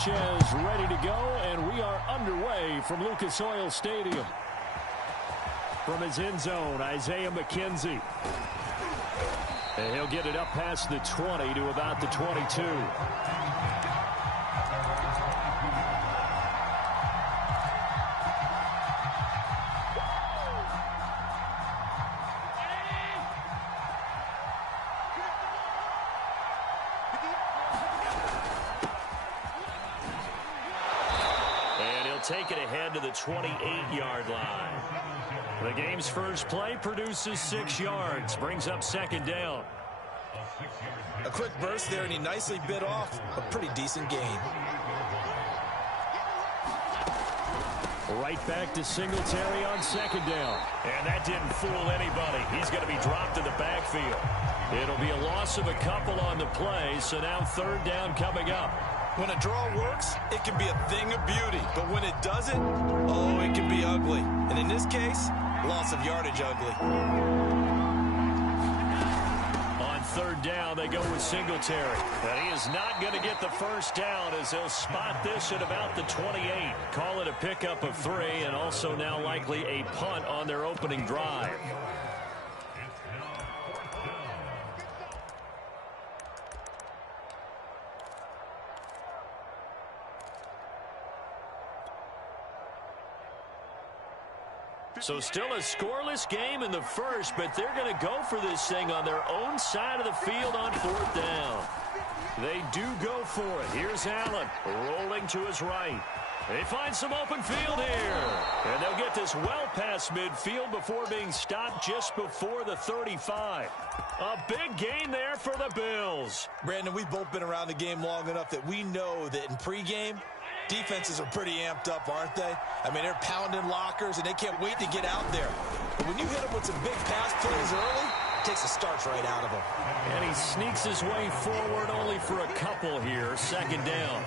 Is ready to go, and we are underway from Lucas Oil Stadium. From his end zone, Isaiah McKenzie. And he'll get it up past the 20 to about the 22. Take it ahead to the 28-yard line. The game's first play produces 6 yards, brings up second down. A quick burst there, and he nicely bit off a pretty decent gain. Right back to Singletary on second down. And that didn't fool anybody. He's going to be dropped in the backfield. It'll be a loss of a couple on the play, so now third down coming up. When a draw works, it can be a thing of beauty. But when it doesn't, oh, it can be ugly. And in this case, loss of yardage ugly. On third down, they go with Singletary. But he is not going to get the first down as they'll spot this at about the 28. Call it a pickup of 3, and also now likely a punt on their opening drive. So still a scoreless game in the first, but they're going to go for this thing on their own side of the field on fourth down. They do go for it. Here's Allen rolling to his right. They find some open field here. And they'll get this well past midfield before being stopped just before the 35. A big gain there for the Bills. Brandon, we've both been around the game long enough that we know that in pregame, defenses are pretty amped up, aren't they? I mean, they're pounding lockers, and they can't wait to get out there. But when you hit them with some big pass plays early, it takes the starch right out of them. And he sneaks his way forward only for a couple here. Second down.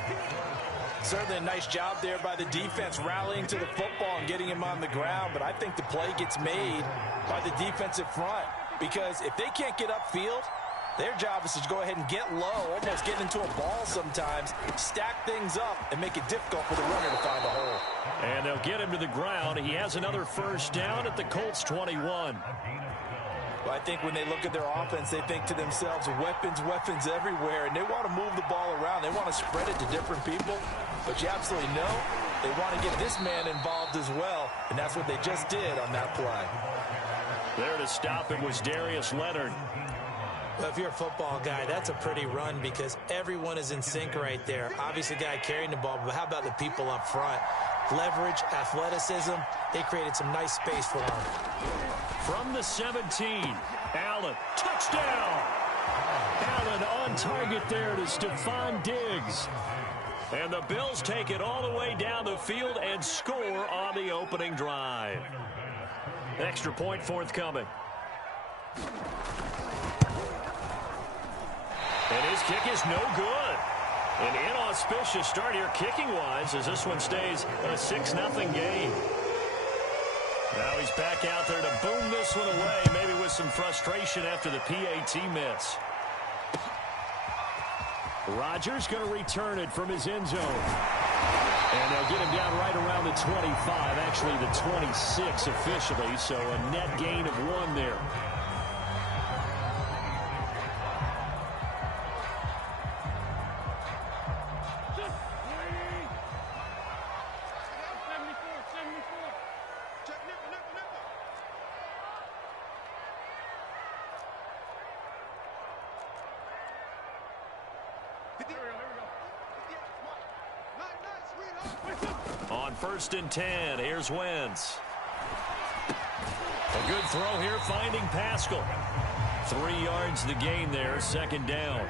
Certainly a nice job there by the defense rallying to the football and getting him on the ground. But I think the play gets made by the defensive front. Because if they can't get upfield, their job is to go ahead and get low, almost get into a ball sometimes, stack things up, and make it difficult for the runner to find a hole. And they'll get him to the ground. He has another first down at the Colts 21. Well, I think when they look at their offense, they think to themselves, weapons, weapons everywhere, and they want to move the ball around. They want to spread it to different people, but you absolutely know they want to get this man involved as well, and that's what they just did on that play. There to stop it was Darius Leonard. Well, if you're a football guy, that's a pretty run because everyone is in sync right there. Obviously, the guy carrying the ball, but how about the people up front? Leverage, athleticism, they created some nice space for him. From the 17, Allen, touchdown! Allen on target there to Stephon Diggs. And the Bills take it all the way down the field and score on the opening drive. Extra point forthcoming. And his kick is no good. An inauspicious start here kicking-wise as this one stays a 6-0 game. Now he's back out there to boom this one away, maybe with some frustration after the PAT miss. Rodgers going to return it from his end zone. And they'll get him down right around the 25, actually the 26 officially, so a net gain of 1 there. On 1st and 10, here's Wentz. A good throw here, finding Pascal. 3 yards the gain there, second down.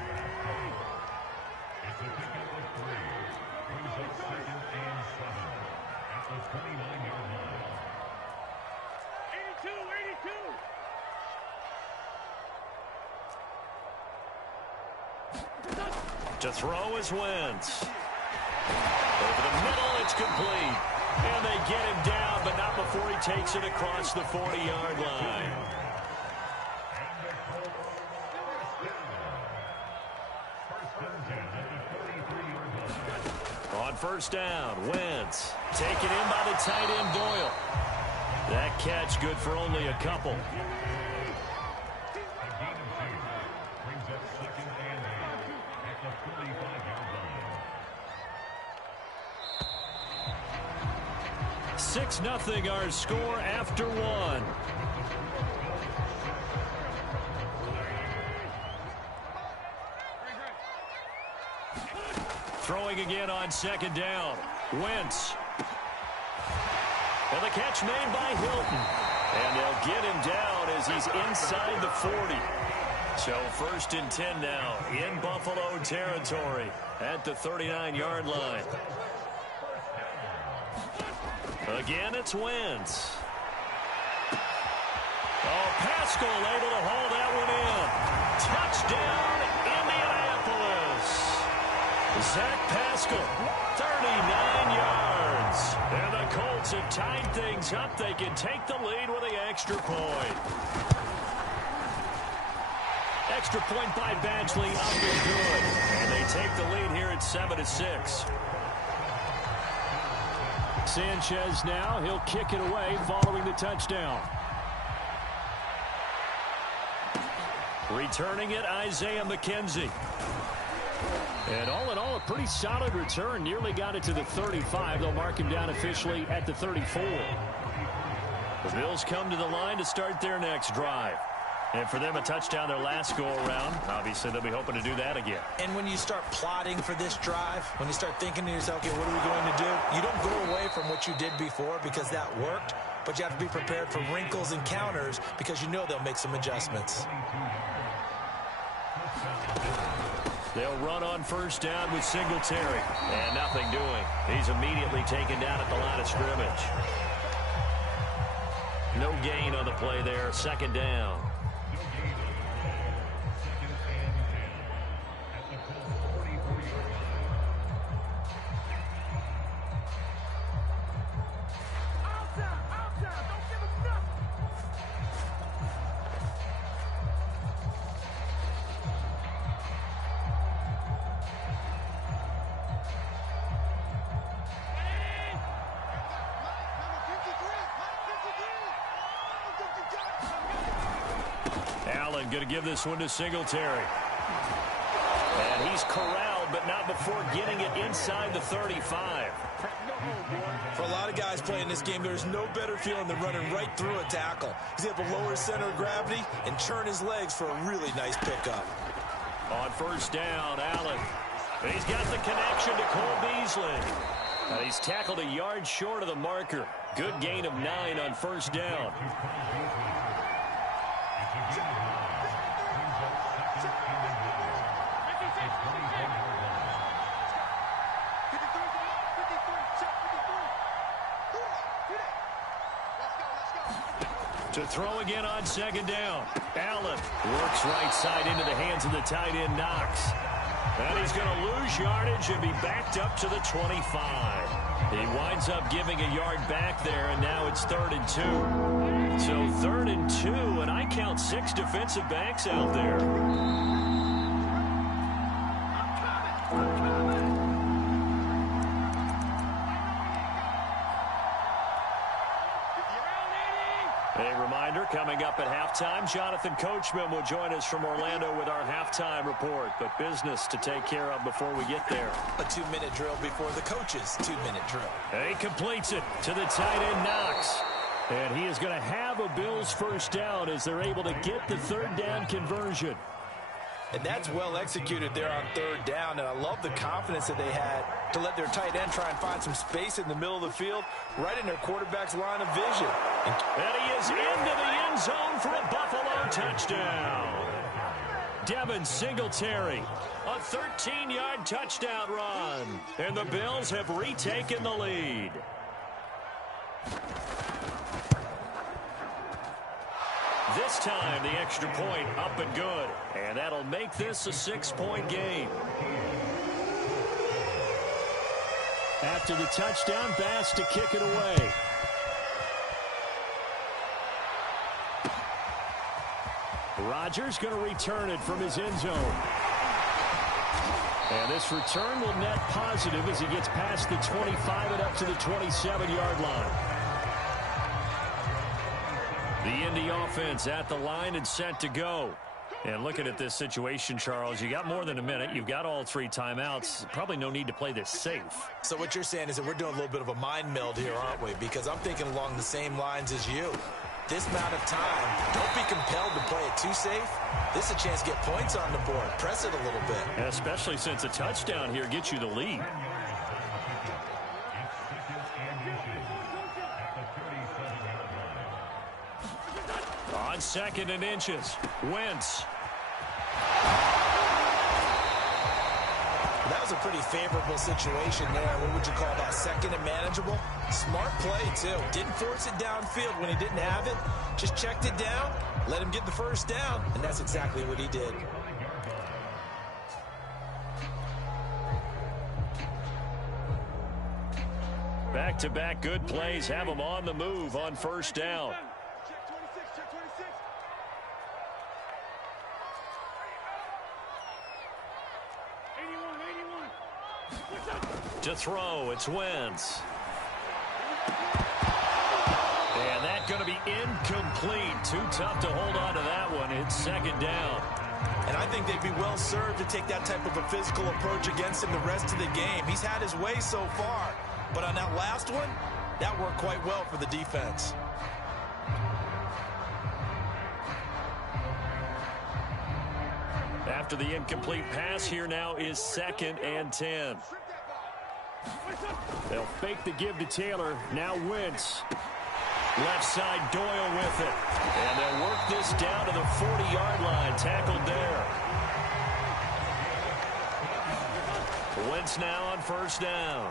To throw is Wentz. Over the middle, it's complete. And they get him down, but not before he takes it across the 40-yard line. first down. Wentz taken in by the tight end Doyle. That catch good for only a couple. Six 0 our score after one. Throwing again on second down. Wentz. And the catch made by Hilton. And they'll get him down as he's inside the 40. So 1st and 10 now in Buffalo territory at the 39-yard line. Again, it's Wentz. Oh, Pascal able to hold that one in. Touchdown, Indianapolis. Zach Pascal, 39 yards. And the Colts have tied things up. They can take the lead with the extra point. Extra point by Badgley, up and good. And they take the lead here at 7-6. Sanchez now, he'll kick it away following the touchdown. Returning it, Isaiah McKenzie. And all in all, a pretty solid return. Nearly got it to the 35. They'll mark him down officially at the 34. The Bills come to the line to start their next drive. And for them, a touchdown their last go-around. Obviously, they'll be hoping to do that again. And when you start plotting for this drive, when you start thinking to yourself, okay, what are we going to do? You don't go away from what you did before because that worked, but you have to be prepared for wrinkles and counters because you know they'll make some adjustments. They'll run on first down with Singletary. And nothing doing. He's immediately taken down at the line of scrimmage. No gain on the play there. 2nd down. Going to give this one to Singletary. And he's corralled, but not before getting it inside the 35. For a lot of guys playing this game, there's no better feeling than running right through a tackle. He's able to lower his center of gravity and turn his legs for a really nice pickup. On first down, Allen. And he's got the connection to Cole Beasley. And he's tackled a yard short of the marker. Good gain of 9 on first down. To throw again on second down. Allen works right side into the hands of the tight end Knox. And he's going to lose yardage and be backed up to the 25. He winds up giving a yard back there, and now it's 3rd and 2. So 3rd and 2, and I count 6 defensive backs out there. A reminder, coming up at halftime, Jonathan Coachman will join us from Orlando with our halftime report. But business to take care of before we get there. A 2-minute drill before the coach's 2-minute drill. He completes it to the tight end Knox. And he is going to have a Bills first down as they're able to get the 3rd down conversion. And that's well executed there on 3rd down. And I love the confidence that they had to let their tight end try and find some space in the middle of the field, right in their quarterback's line of vision. And he is into the end zone for a Buffalo touchdown. Devin Singletary, a 13-yard touchdown run. And the Bills have retaken the lead. This time, the extra point up and good. And that'll make this a 6-point game. After the touchdown, Bass to kick it away. Rodgers going to return it from his end zone. And this return will net positive as he gets past the 25 and up to the 27-yard line. The Indy offense at the line and set to go. And looking at this situation, Charles, you got more than a minute. You've got all 3 timeouts. Probably no need to play this safe. So what you're saying is that we're doing a little bit of a mind meld here, aren't we? Because I'm thinking along the same lines as you. This amount of time, don't be compelled to play it too safe. This is a chance to get points on the board. Press it a little bit. And especially since a touchdown here gets you the lead. On 2nd and inches, Wentz. That was a pretty favorable situation there. What would you call that? 2nd and manageable? Smart play, too. Didn't force it downfield when he didn't have it. Just checked it down, let him get the first down, and that's exactly what he did. Back-to-back good plays have him on the move on 1st down. To throw, it's Wentz. And that's going to be incomplete. Too tough to hold on to that one. It's 2nd down. And I think they'd be well served to take that type of a physical approach against him the rest of the game. He's had his way so far. But on that last one, that worked quite well for the defense. After the incomplete pass, here now is 2nd and 10. They'll fake the give to Taylor. Now Wentz. Left side, Doyle with it. And they'll work this down to the 40-yard line. Tackled there. Wentz now on 1st down.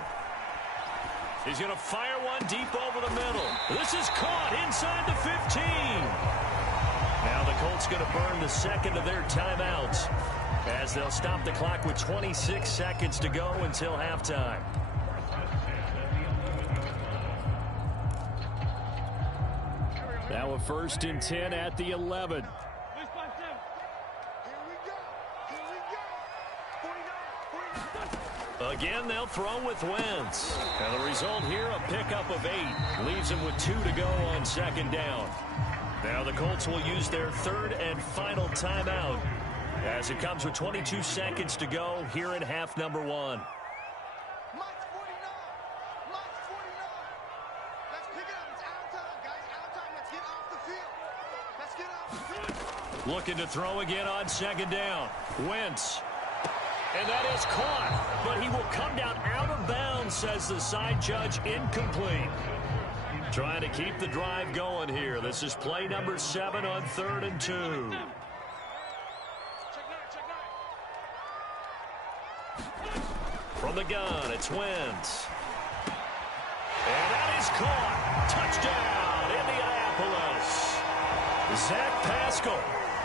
He's going to fire one deep over the middle. This is caught inside the 15. Now the Colts going to burn the 2nd of their timeouts as they'll stop the clock with 26 seconds to go until halftime. Now a 1st and 10 at the 11. Again, they'll throw with Wentz. And the result here, a pickup of 8. Leaves them with 2 to go on 2nd down. Now the Colts will use their 3rd and final timeout as it comes with 22 seconds to go here in half number 1. Looking to throw again on 2nd down. Wentz. And that is caught, but he will come down out of bounds, says the side judge. Incomplete. Trying to keep the drive going here. This is play number 7 on 3rd and 2. From the gun, it's Wentz. And that is caught. Touchdown, Indianapolis. Zach Pascal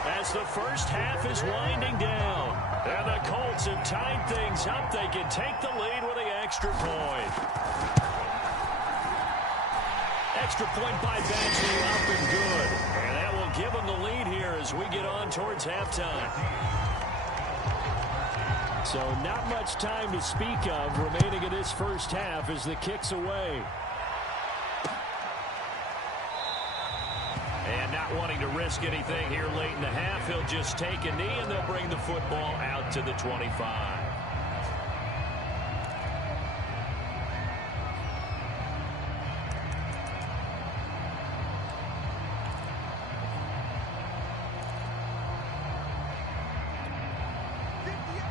as the first half is winding down. And the Colts have tied things up. They can take the lead with the extra point. Extra point by Badgley up and good. And that will give them the lead here as we get on towards halftime. So not much time to speak of remaining in this first half as the kick's away. And not wanting to risk anything here late in the half, he'll just take a knee and they'll bring the football out to the 25.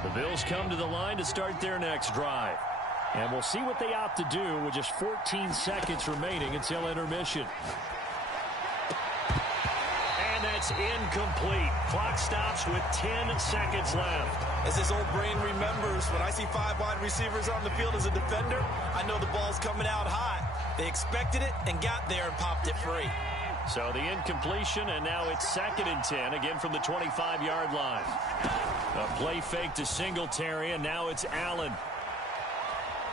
The Bills come to the line to start their next drive. And we'll see what they opt to do with just 14 seconds remaining until intermission. And that's incomplete. Clock stops with 10 seconds left. As his old brain remembers, when I see 5 wide receivers on the field as a defender, I know the ball's coming out hot. They expected it and got there and popped it free. So the incompletion, and now it's 2nd and 10, again from the 25-yard line. A play fake to Singletary, and now it's Allen.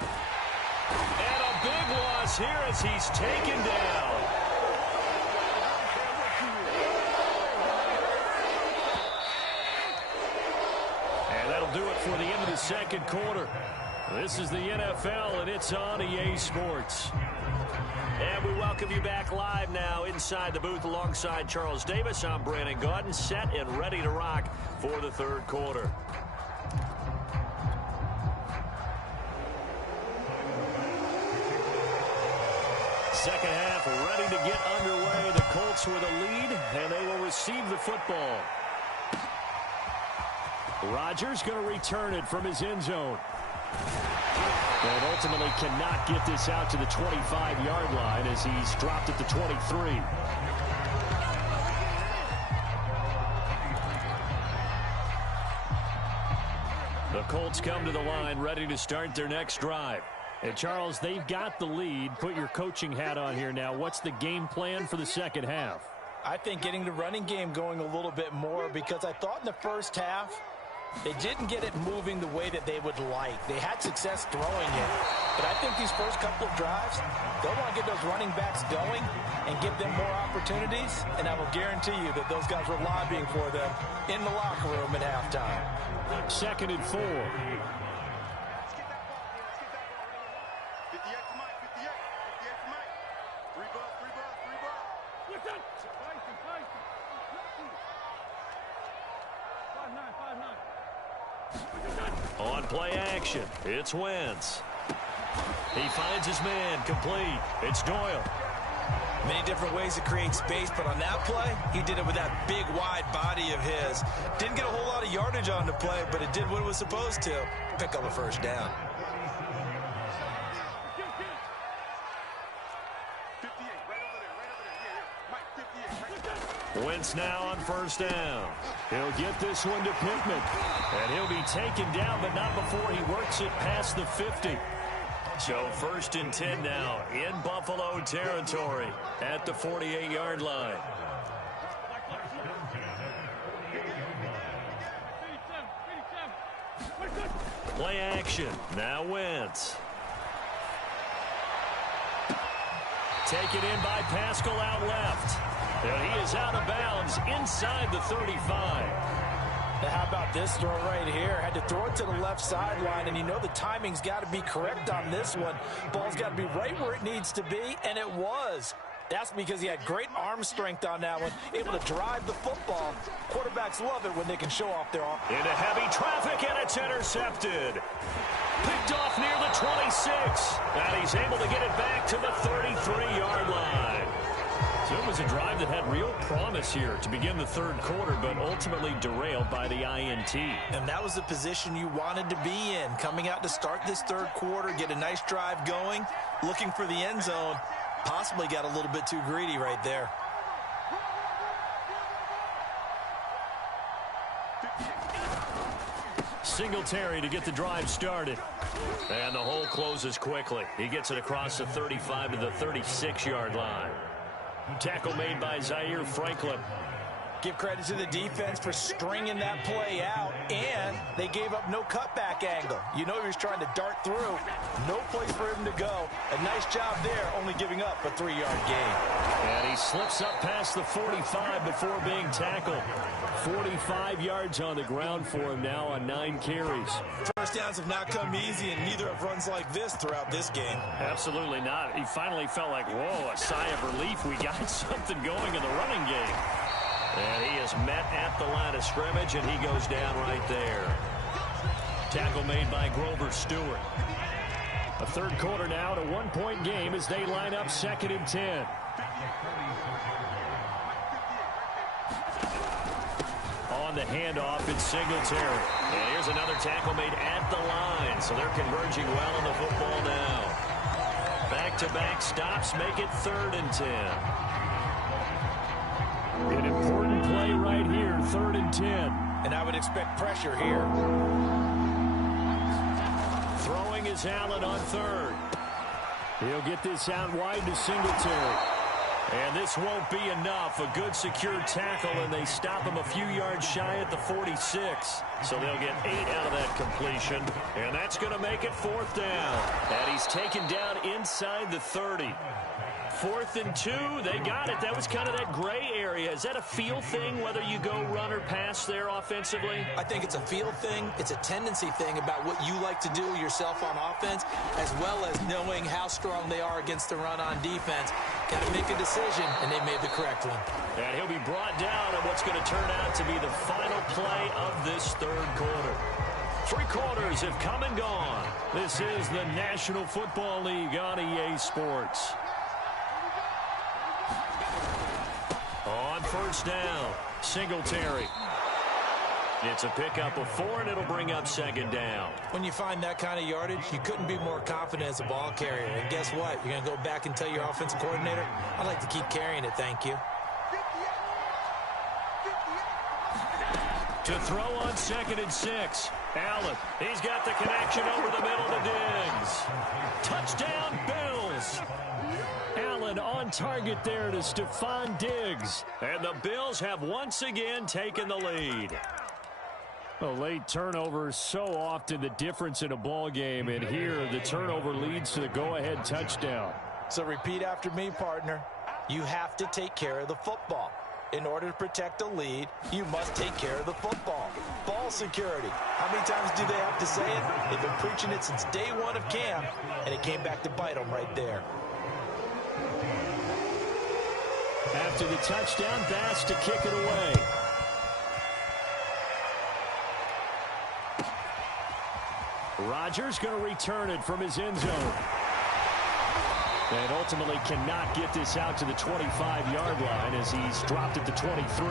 And a big loss here as he's taken down. do it for the end of the second quarter. This is the NFL, and it's on EA Sports. And we welcome you back live now inside the booth alongside Charles Davis. I'm Brandon Gaudin, set and ready to rock for the third quarter. Second half ready to get underway. The Colts with a lead, and they will receive the football. Rodgers going to return it from his end zone. And ultimately cannot get this out to the 25-yard line as he's dropped at the 23. The Colts come to the line ready to start their next drive. And Charles, they've got the lead. Put your coaching hat on here now. What's the game plan for the second half? I think getting the running game going a little bit more, because I thought in the first half they didn't get it moving the way that they would like. They had success throwing it. But I think these first couple of drives, they'll want to get those running backs going and give them more opportunities. And I will guarantee you that those guys were lobbying for them in the locker room at halftime. 2nd and 4. On play action, it's Wentz. He finds his man, complete. It's Doyle. Many different ways to create space, but on that play, he did it with that big, wide body of his. Didn't get a whole lot of yardage on the play, but it did what it was supposed to. Pick up a first down. Wentz now on first down. He'll get this one to Pittman. And he'll be taken down, but not before he works it past the 50. So 1st and 10 now in Buffalo territory at the 48-yard line. Play action. Now Wentz. Taken in by Pascal out left. And he is out of bounds inside the 35. Now how about this throw right here? Had to throw it to the left sideline, and you know the timing's got to be correct on this one. Ball's got to be right where it needs to be, and it was. That's because he had great arm strength on that one, able to drive the football. Quarterbacks love it when they can show off their arm. Into heavy traffic, and it's intercepted. Picked off near the 26. And he's able to get it back to the 33-yard line. So it was a drive that had real promise here to begin the third quarter, but ultimately derailed by the INT. And that was the position you wanted to be in. Coming out to start this third quarter, get a nice drive going, looking for the end zone. Possibly got a little bit too greedy right there. Singletary to get the drive started. And the hole closes quickly. He gets it across the 35 to the 36-yard line. Tackle made by Zaire Franklin. Give credit to the defense for stringing that play out, and they gave up no cutback angle. You know he was trying to dart through. No place for him to go. A nice job there, only giving up a 3-yard gain. And he slips up past the 45 before being tackled. 45 yards on the ground for him now on 9 carries. First downs have not come easy, and neither have runs like this throughout this game. Absolutely not. He finally felt like, whoa, a sigh of relief. We got something going in the running game. And he is met at the line of scrimmage, and he goes down right there. Tackle made by Grover Stewart. A third quarter now, to 1-point game as they line up 2nd and 10. On the handoff, it's Singletary. And here's another tackle made at the line, so they're converging well on the football now. Back-to-back stops make it 3rd and 10. An important play right here, 3rd and 10. And I would expect pressure here. Throwing is Allen on 3rd. He'll get this out wide to Singletary. And this won't be enough. A good secure tackle, and they stop him a few yards shy at the 46. So they'll get 8 out of that completion. And that's going to make it 4th down. And he's taken down inside the 30. 4th and 2. They got it. That was kind of that gray area. Is that a feel thing, whether you go run or pass there offensively? I think it's a feel thing. It's a tendency thing about what you like to do yourself on offense, as well as knowing how strong they are against the run on defense. Got to make a decision, and they made the correct one. And he'll be brought down on what's going to turn out to be the final play of this 3rd quarter. 3 quarters have come and gone. This is the National Football League on EA Sports. On 1st down, Singletary. It's a pickup of 4, and it'll bring up 2nd down. When you find that kind of yardage, you couldn't be more confident as a ball carrier. And guess what? You're going to go back and tell your offensive coordinator, I'd like to keep carrying it, thank you. To throw on 2nd and 6. Allen, he's got the connection over the middle to Diggs. Touchdown, Bills. Allen on target there to Stephon Diggs. And the Bills have once again taken the lead. A late turnover is so often the difference in a ball game, and here the turnover leads to the go-ahead touchdown. So repeat after me, partner. You have to take care of the football. In order to protect a lead, you must take care of the football. Ball security. How many times do they have to say it? They've been preaching it since day 1 of camp, and it came back to bite them right there. After the touchdown, Bass to kick it away. Rodgers going to return it from his end zone. And ultimately cannot get this out to the 25-yard line as he's dropped at the 23.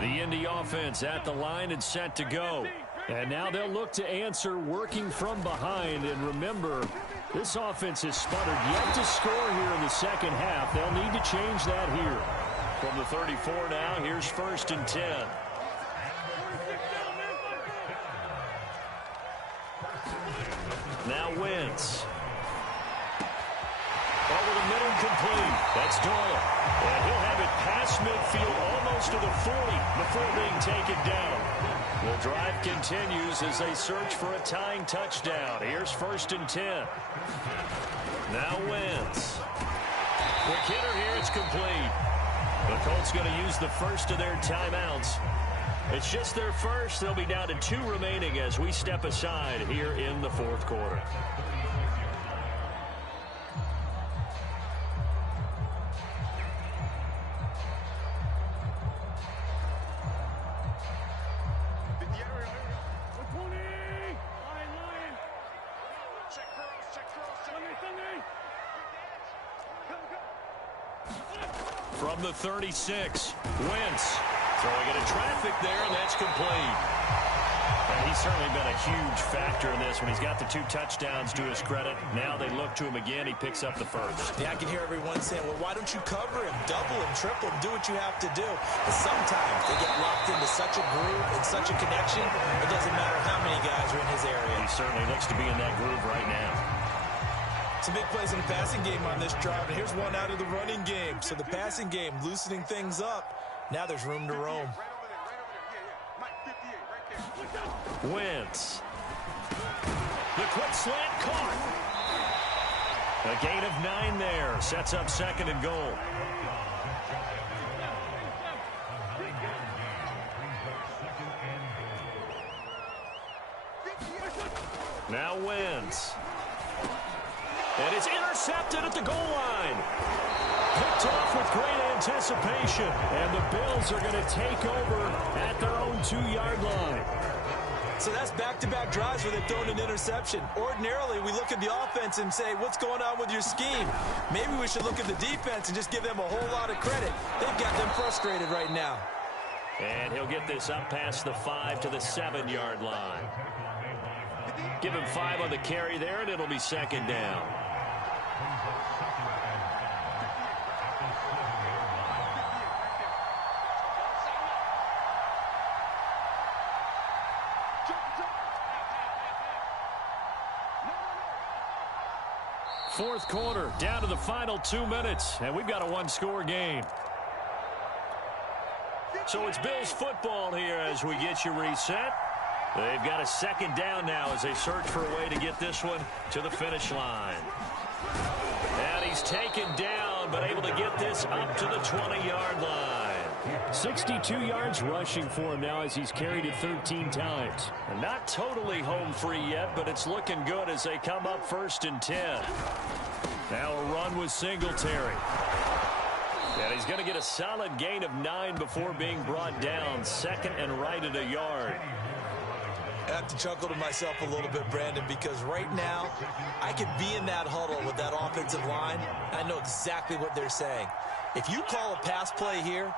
The Indy offense at the line and set to go. And now they'll look to answer working from behind. And remember, this offense has sputtered yet to score here in the 2nd half. They'll need to change that here. From the 34 now, here's 1st and 10. Now Wentz. Over the middle, complete. That's Doyle. And he'll have it past midfield almost to the 40 before being taken down. The drive continues as they search for a tying touchdown. Here's 1st and 10. Now Wentz. Quick hitter here, it's complete. The Colts going to use the first of their timeouts. It's just their first. They'll be down to 2 remaining as we step aside here in the 4th quarter. From the 36, Wentz throwing into traffic there, and that's complete. And he's certainly been a huge factor in this when he's got the 2 touchdowns to his credit. Now they look to him again. He picks up the first. Yeah, I can hear everyone saying, well, why don't you cover him, double him, triple him, do what you have to do. But sometimes they get locked into such a groove and such a connection, it doesn't matter how many guys are in his area. He certainly looks to be in that groove right now. Some big plays in the passing game on this drive, and here's one out of the running game. So the passing game loosening things up. Now there's room to roam. Wentz. The quick slant caught. A gain of 9 there. Sets up 2nd and goal. Now Wentz. And it's intercepted at the goal line. Picked off with great anticipation. And the Bills are going to take over at their own 2-yard line. So that's back-to-back drives where they've thrown an interception. Ordinarily, we look at the offense and say, what's going on with your scheme? Maybe we should look at the defense and just give them a whole lot of credit. They've got them frustrated right now. And he'll get this up past the 5 to the 7-yard line. Give him 5 on the carry there, and it'll be 2nd down. Fourth quarter, down to the final 2 minutes, and we've got a 1-score game. So it's Bills football here as we get you reset. They've got a second down now as they search for a way to get this one to the finish line. And he's taken down, but able to get this up to the 20-yard line. 62 yards rushing for him now as he's carried it 13 times. And not totally home free yet, but it's looking good as they come up 1st and 10. Now a run with Singletary. And he's going to get a solid gain of 9 before being brought down. 2nd and right at a yard. I have to chuckle to myself a little bit, Brandon, because right now I could be in that huddle with that offensive line. I know exactly what they're saying. If you call a pass play here,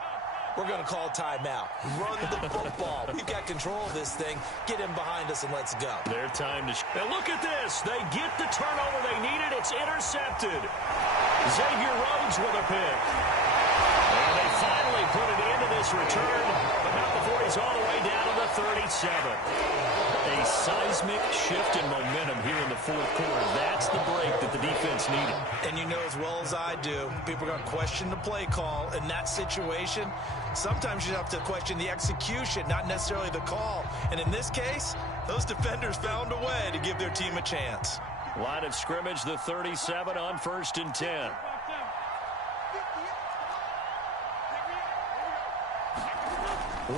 we're going to call timeout. Run the football. We've got control of this thing. Get him behind us and let's go. Their time to... Now look at this. They get the turnover they needed. It's intercepted. Xavier Rhodes with a pick. And they finally put it into this return, but not before he's all the way down to the 37. A seismic shift in momentum here in the 4th quarter. That's the break that the defense needed. And you know as well as I do, people are going to question the play call in that situation. Sometimes you have to question the execution, not necessarily the call. And in this case, those defenders found a way to give their team a chance. Line of scrimmage, the 37 on 1st and 10.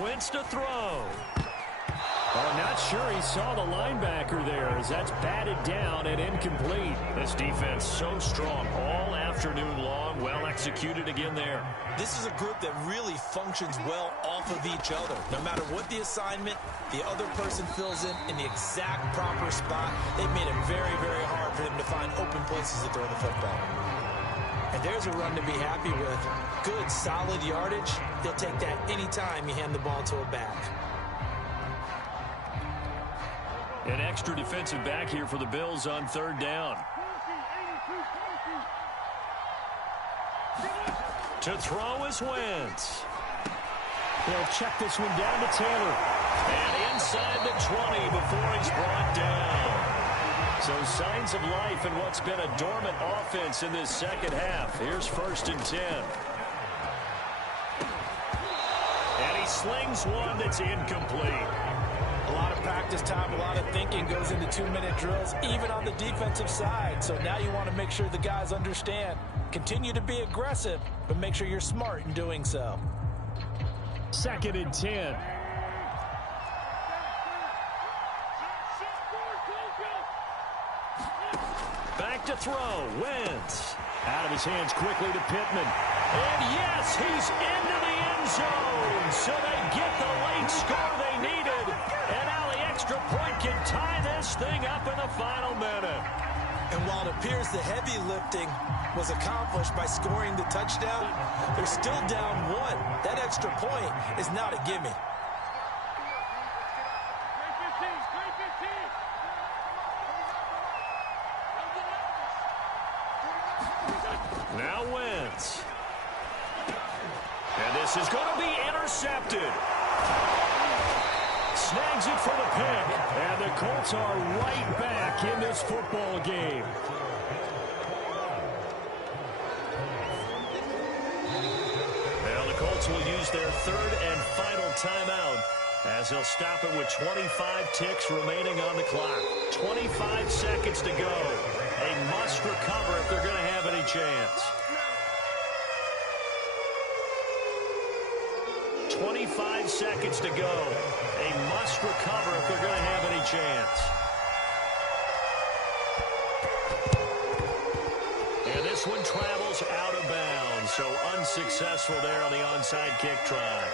Wentz to throw. I'm not sure he saw the linebacker there as that's batted down and incomplete. This defense so strong all afternoon long. Well executed again there. This is a group that really functions well off of each other. No matter what the assignment, the other person fills in the exact proper spot. They've made it very, very hard for them to find open places to throw the football. And there's a run to be happy with. Good, solid yardage. He'll take that anytime you hand the ball to a back. An extra defensive back here for the Bills on 3rd down. To throw is Wentz. They'll check this one down to Taylor. And inside the 20 before he's brought down. So signs of life in what's been a dormant offense in this second half. Here's 1st and 10. And he slings one that's incomplete. A lot of practice time, a lot of thinking goes into 2-minute drills, even on the defensive side. So now you want to make sure the guys understand. Continue to be aggressive, but make sure you're smart in doing so. 2nd and 10. Back to throw. Wentz. Out of his hands quickly to Pittman. And yes, he's into the end zone. So they get the late score they needed. And now the extra point can tie this thing up in the final minute. And while it appears the heavy lifting was accomplished by scoring the touchdown, they're still down 1. That extra point is not a gimme. Now Wentz. And this is going to be intercepted. Snags it for the pick. And the Colts are right back in this football game. Well, the Colts will use their 3rd and final timeout as they'll stop it with 25 ticks remaining on the clock. 25 seconds to go. They must recover if they're going to have any chance. 25 seconds to go. They must recover if they're going to have any chance. And this one travels out of bounds, so unsuccessful there on the onside kick try.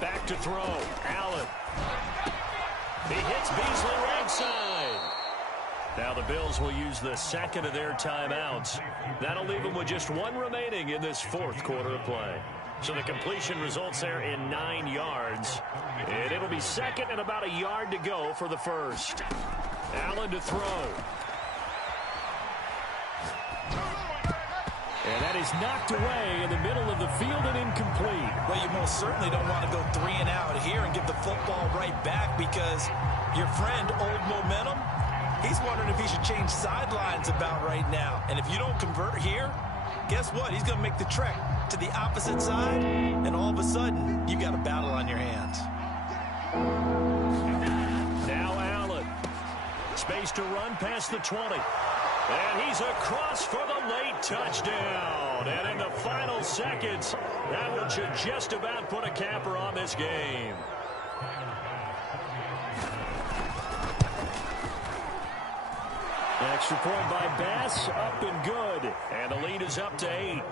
Back to throw. Allen. He hits Beasley right side. Now the Bills will use the 2nd of their timeouts. That'll leave them with just 1 remaining in this 4th quarter of play. So the completion results there in 9 yards. And it'll be 2nd and about a yard to go for the 1st. Allen to throw. And that is knocked away in the middle of the field and incomplete. Well, you most certainly don't want to go 3 and out here and give the football right back, because your friend, Old Momentum, he's wondering if he should change sidelines about right now. And if you don't convert here, guess what? He's going to make the trek to the opposite side, and all of a sudden, you got a battle on your hands. Now Allen. Space to run past the 20. And he's across for the late touchdown. And in the final seconds, that one should just about put a capper on this game. Extra point by Bass, up and good. And the lead is up to 8.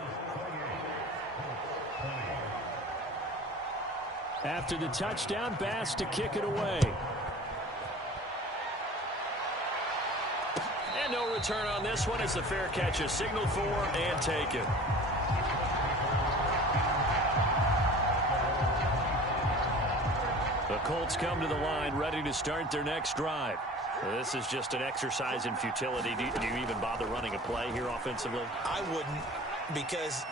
After the touchdown, Bass to kick it away. And no return on this one. It's a fair catch, a signal for and taken. The Colts come to the line, ready to start their next drive. This is just an exercise in futility. Do you even bother running a play here offensively? I wouldn't, because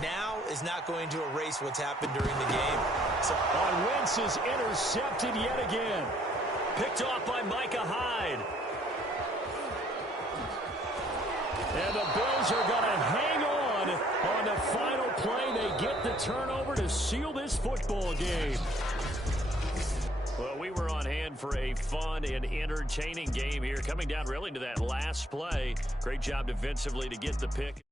now is not going to erase what's happened during the game. So Wentz is intercepted yet again. Picked off by Micah Hyde. And the Bills are going to hang on the final play. They get the turnover to seal this football game. Well, we were on hand for a fun and entertaining game here. Coming down really to that last play. Great job defensively to get the pick.